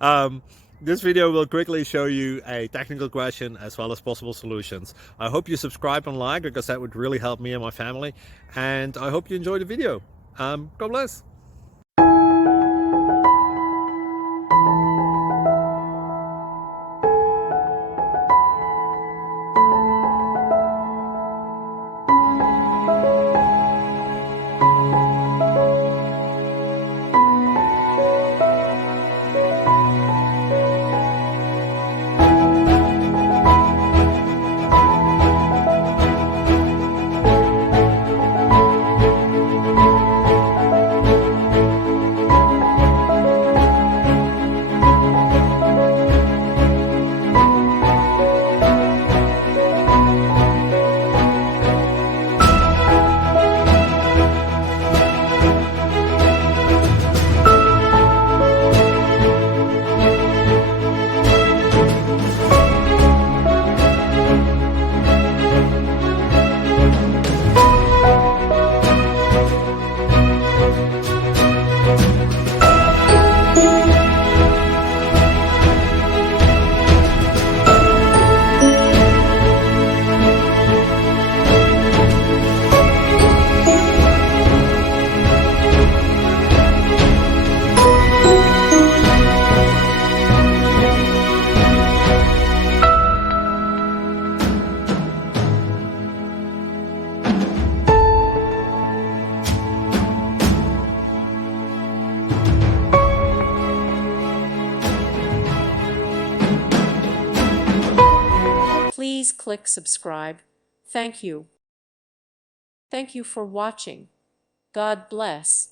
um, this video will quickly show you a technical question as well as possible solutions. I hope you subscribe and like because that would really help me and my family. And I hope you enjoy the video. God bless. Please click subscribe. Thank you. Thank you for watching. God bless.